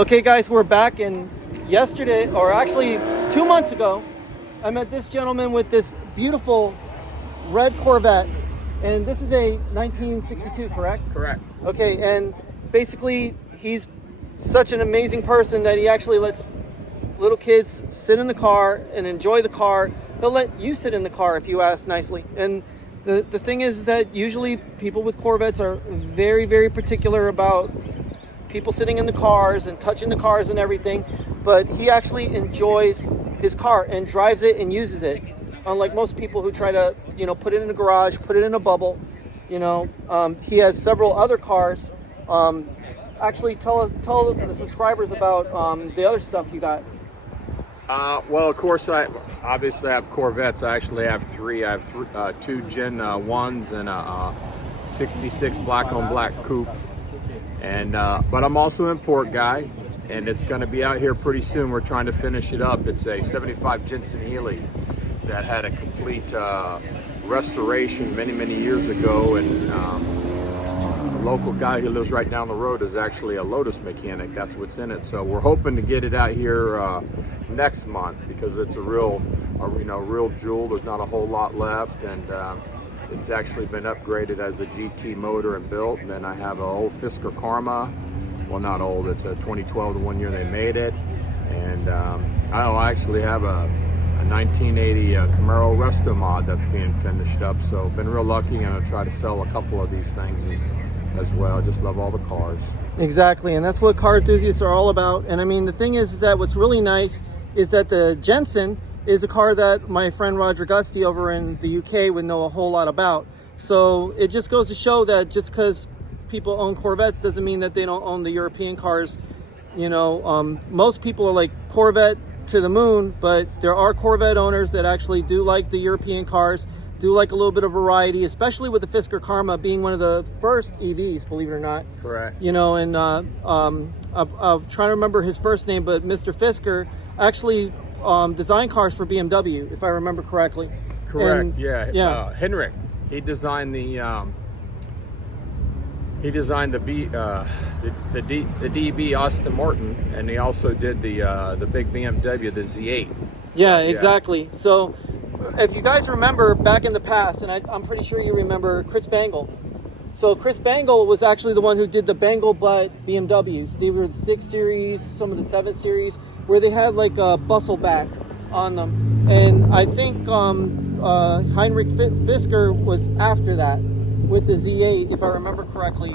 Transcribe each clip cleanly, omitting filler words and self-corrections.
Okay guys, we're back, and yesterday, or actually 2 months ago, I met this gentleman with this beautiful red Corvette, and this is a 1962, correct? Correct. Okay, and basically he's such an amazing person that he actually lets little kids sit in the car and enjoy the car. He'll let you sit in the car if you ask nicely. And the thing is that usually people with Corvettes are very, very particular about people sitting in the cars and touching the cars and everything, but he actually enjoys his car and drives it and uses it, unlike most people who try to, put it in a garage, put it in a bubble. He has several other cars. Actually, tell the subscribers about the other stuff you got. Well, of course, I obviously have Corvettes. I actually have three. I have two Gen 1s and a 66 black on black coupe. And but I'm also an import guy, and it's going to be out here pretty soon. We're trying to finish it up. It's a 75 Jensen Healy that had a complete restoration many years ago, and a local guy who lives right down the road is actually a Lotus mechanic. That's what's in it. So we're hoping to get it out here next month, because it's a real jewel. There's not a whole lot left, and it's actually been upgraded as a GT motor and built. And then I have an old Fisker Karma. Well, not old, it's a 2012, the one year they made it. And I actually have a 1980 Camaro Resto mod that's being finished up. So been real lucky, and I'm gonna try to sell a couple of these things as well. I just love all the cars. Exactly, and that's what car enthusiasts are all about. And I mean, the thing is that what's really nice is that the Jensen is a car that my friend Roger Gusty over in the UK would know a whole lot about. So it just goes to show that just because people own Corvettes doesn't mean that they don't own the European cars. Most people are like Corvette to the moon, but there are Corvette owners that actually do like the European cars, do like a little bit of variety, especially with the Fisker Karma being one of the first EVs, believe it or not. Correct. And I'm trying to remember his first name, but Mr. Fisker actually designed cars for BMW, if I remember correctly. Correct. And, yeah. Henrik, he designed the DB Aston Martin, and he also did the big BMW, the Z8. Yeah, exactly. So if you guys remember back in the past, and I'm pretty sure you remember Chris Bangle. So Chris Bangle was actually the one who did the Bangle butt BMWs. They were the 6 Series, some of the 7 Series, where they had like a bustle back on them. And I think Heinrich Fisker was after that with the Z8, if I remember correctly,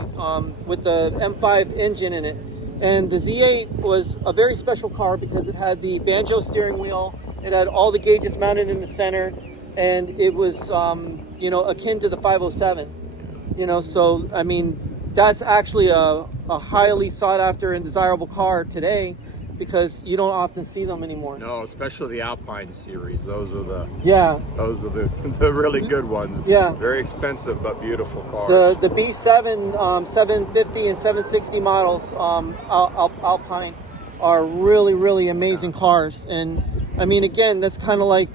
with the M5 engine in it. And the Z8 was a very special car because it had the banjo steering wheel, it had all the gauges mounted in the center, and it was, akin to the 507. So I mean, that's actually a highly sought after and desirable car today, because you don't often see them anymore. No, especially the Alpine series. Those are the the really good ones. Yeah. Very expensive but beautiful cars. The B7, 750 and 760 models, Alpine, are really amazing cars. And I mean, again, that's kind of like,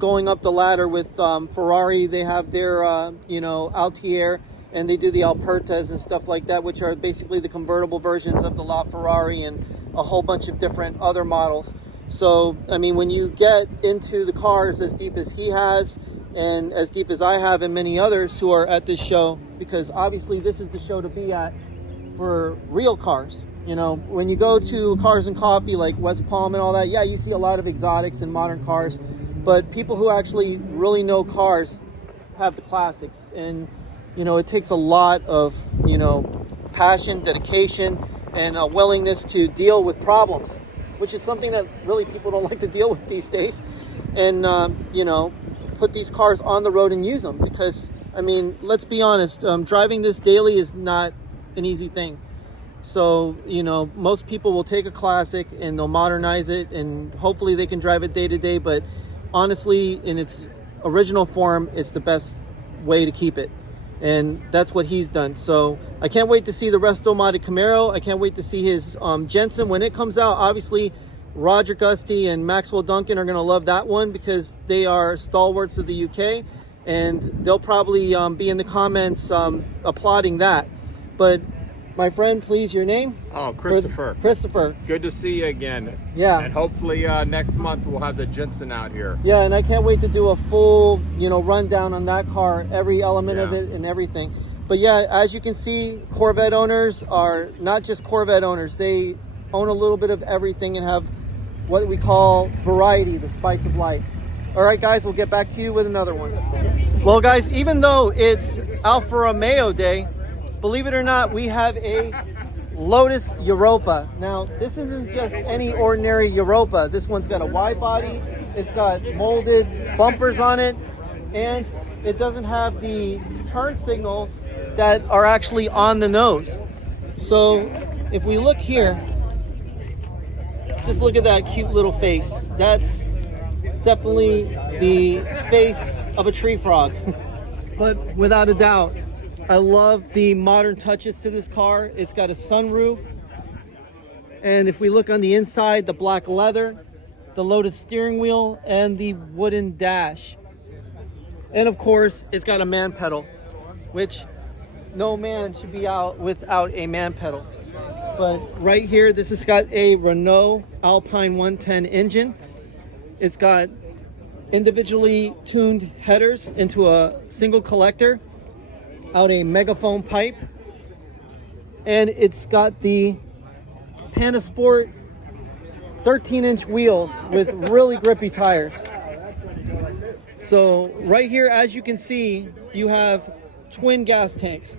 going up the ladder with Ferrari. They have their Altier, and they do the Alpertas and stuff like that, which are basically the convertible versions of the LaFerrari and a whole bunch of different other models. So, I mean, when you get into the cars as deep as he has, and as deep as I have, and many others who are at this show, because obviously this is the show to be at for real cars. When you go to Cars and Coffee like West Palm and all that, yeah, you see a lot of exotics and modern cars, but people who actually really know cars have the classics. And it takes a lot of passion, dedication, and a willingness to deal with problems, which is something that really people don't like to deal with these days. And put these cars on the road and use them, because I mean, let's be honest, driving this daily is not an easy thing. So most people will take a classic and they'll modernize it, and hopefully they can drive it day to day, but honestly, in its original form, it's the best way to keep it. And that's what he's done. So I can't wait to see the resto modded Camaro. I can't wait to see his Jensen when it comes out. Obviously, Roger Gusty and Maxwell Duncan are going to love that one, because they are stalwarts of the UK, and they'll probably be in the comments applauding that. But My friend, please, your name? Oh, Christopher. Christopher. Good to see you again. Yeah. And hopefully next month we'll have the Jensen out here. Yeah, and I can't wait to do a full, rundown on that car, every element of it and everything. But yeah, as you can see, Corvette owners are not just Corvette owners. They own a little bit of everything and have what we call variety, the spice of life. All right, guys, we'll get back to you with another one. Well, guys, even though it's Alfa Romeo Day, believe it or not, we have a Lotus Europa. Now, this isn't just any ordinary Europa. This one's got a wide body, it's got molded bumpers on it, and it doesn't have the turn signals that are actually on the nose. So, if we look here, just look at that cute little face. That's definitely the face of a tree frog. But without a doubt, I love the modern touches to this car. It's got a sunroof. And if we look on the inside, the black leather, the Lotus steering wheel, and the wooden dash. And of course, it's got a man pedal, which no man should be out without a man pedal. But right here, this has got a Renault Alpine 110 engine. It's got individually tuned headers into a single collector out a megaphone pipe, and it's got the Panasport 13-inch wheels with really grippy tires. So right here, as you can see, you have twin gas tanks.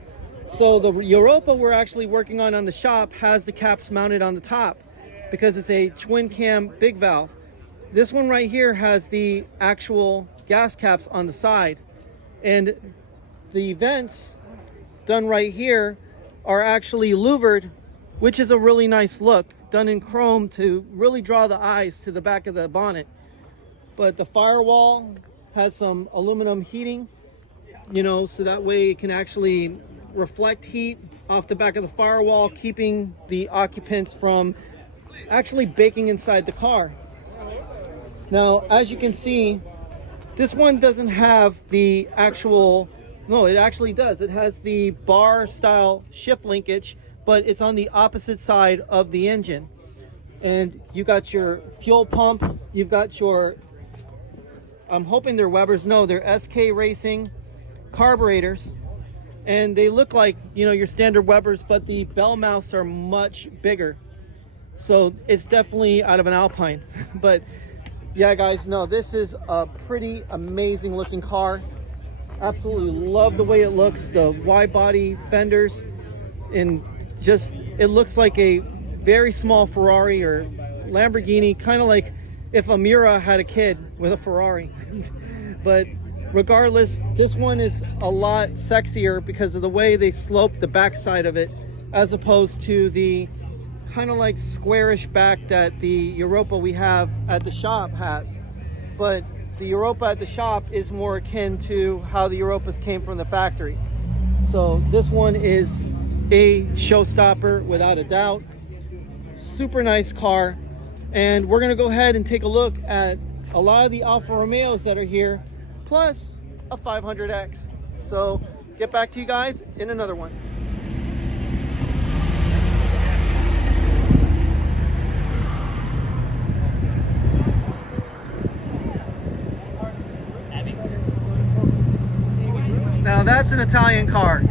So the Europa we're actually working on the shop has the caps mounted on the top because it's a twin cam big valve. This one right here has the actual gas caps on the side, and the vents done right here are actually louvered, which is a really nice look, done in chrome to really draw the eyes to the back of the bonnet. But the firewall has some aluminum heating, so that way it can actually reflect heat off the back of the firewall, keeping the occupants from actually baking inside the car. Now, as you can see, this one doesn't have the actual, no, it actually does. It has the bar style shift linkage, but it's on the opposite side of the engine. And you got your fuel pump, you've got your, I'm hoping they're Webers, no, they're SK Racing carburetors. And they look like, your standard Webers, but the bell mouths are much bigger. So it's definitely out of an Alpine. But yeah, guys, no, this is a pretty amazing looking car. Absolutely love the way it looks, the wide body fenders, and just, it looks like a very small Ferrari or Lamborghini, kind of like if a Miura had a kid with a Ferrari. But regardless, this one is a lot sexier because of the way they slope the backside of it, as opposed to the kind of like squarish back that the Europa we have at the shop has. But the Europa at the shop is more akin to how the Europas came from the factory. So this one is a showstopper without a doubt. Super nice car. And we're gonna go ahead and take a look at a lot of the Alfa Romeos that are here, plus a 500X. So get back to you guys in another one. Now that's an Italian car.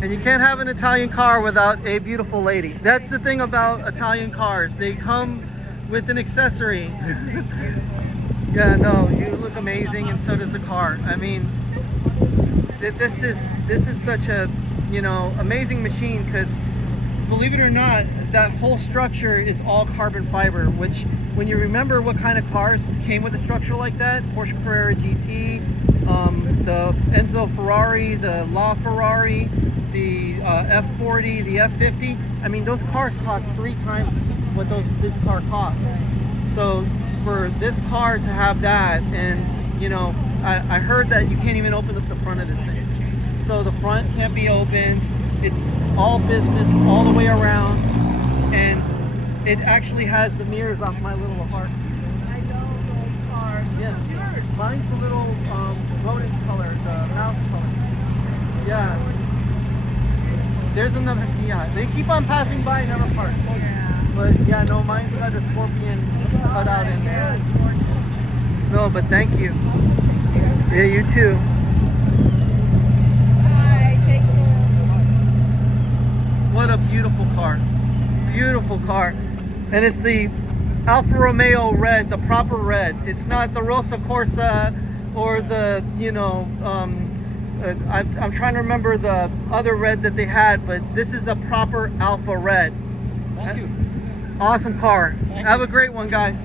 And you can't have an Italian car without a beautiful lady. That's the thing about Italian cars. They come with an accessory. Yeah, no, you look amazing, and so does the car. I mean, this is such a, amazing machine, because believe it or not, that whole structure is all carbon fiber, which, when you remember what kind of cars came with a structure like that, Porsche Carrera GT, the Enzo Ferrari, the La Ferrari, the F40, the F50, I mean, those cars cost 3 times what this car costs. So for this car to have that, and I heard that you can't even open up the front of this thing. So the front can't be opened. It's all business all the way around, and it actually has the mirrors off my little apartment. I know those cars. Yeah, mine's the little rodent color, the mouse there's another Fiat. They keep on passing by, never park. But yeah, no, mine's got a Scorpion cut out in there. No, but thank you. Yeah, you too. What a beautiful car. Beautiful car. And it's the Alfa Romeo red, the proper red. It's not the Rosa Corsa or the, you know, I'm trying to remember the other red that they had, but this is a proper Alfa red. Thank you. Awesome car. Have a great one, guys.